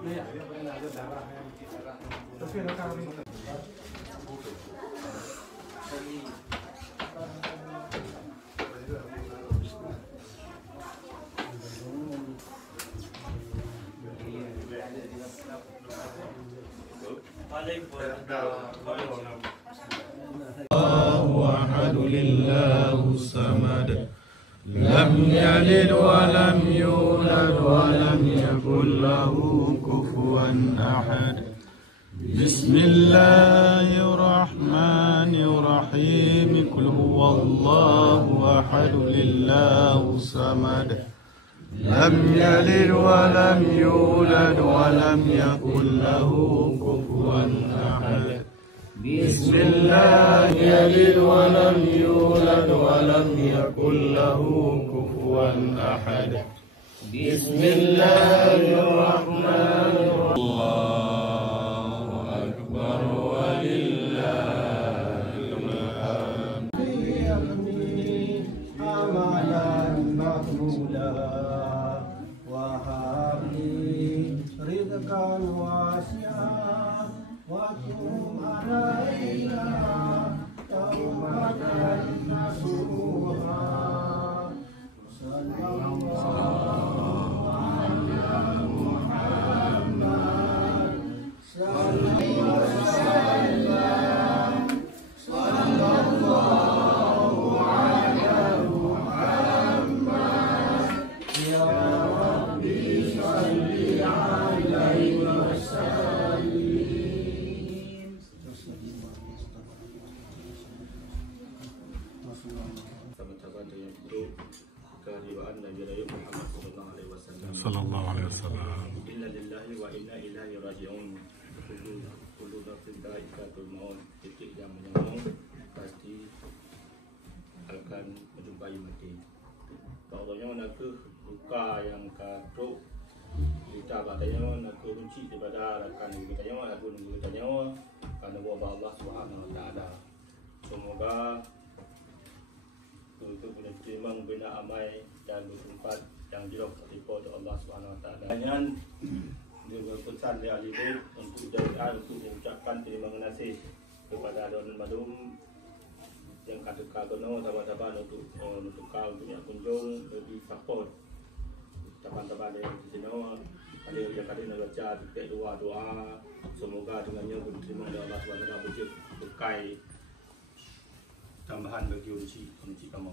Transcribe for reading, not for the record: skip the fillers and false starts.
Iya, ada darahnya, darah. Tapi ada kami. أحد لله الصمد لم يلد ولم يولد ولم يكن له كفوا أحد بسم الله الرحمن الرحيم قل هو الله أحد لله الصمد لم يلد ولم يولد ولم يكن له كفوا أحد بسم الله يلد ولم يولد ولم يكن له كفوا أحد بسم الله الرحمن الرحيم الله أكبر ولله الحمد أملا مقبولا وهب لي رزقا واسعا وتب علينا توبة نصوحا صلى الله على محمد صلى الله على محمد يا ربي صل عليه وسلم. kehadiran Nabi Raya Muhammad sallallahu alaihi wasallam. Sallallahu alaihi wasallam. Inna lillahi wa inna ilaihi raji'un. Kullu nafsin dha'iqatul maut. Titik yang menyambung pasti akan menjumpai mati. Bawahnya nak luka yang katuk kita katanya nak kunci daripada rakan kita nyawa aku nunggu kita nyawa karena Allah Subhanahu wa taala. Semoga itu punya terima membina amai dan bertempat yang jauh tertipu oleh Allah Subhanahu Wa Taala. Dengan dia berpesan dia ahli bait untuk doa untuk mengucapkan terima kasih kepada Don Madum yang kata kagono sahabat-sahabat untuk kau punya kunjung lebih support teman-teman yang di sini ada yang kata nak baca titik doa semoga dengannya diterima oleh Allah Subhanahu Wa Taala berkai tambahan bagi kunci kamu.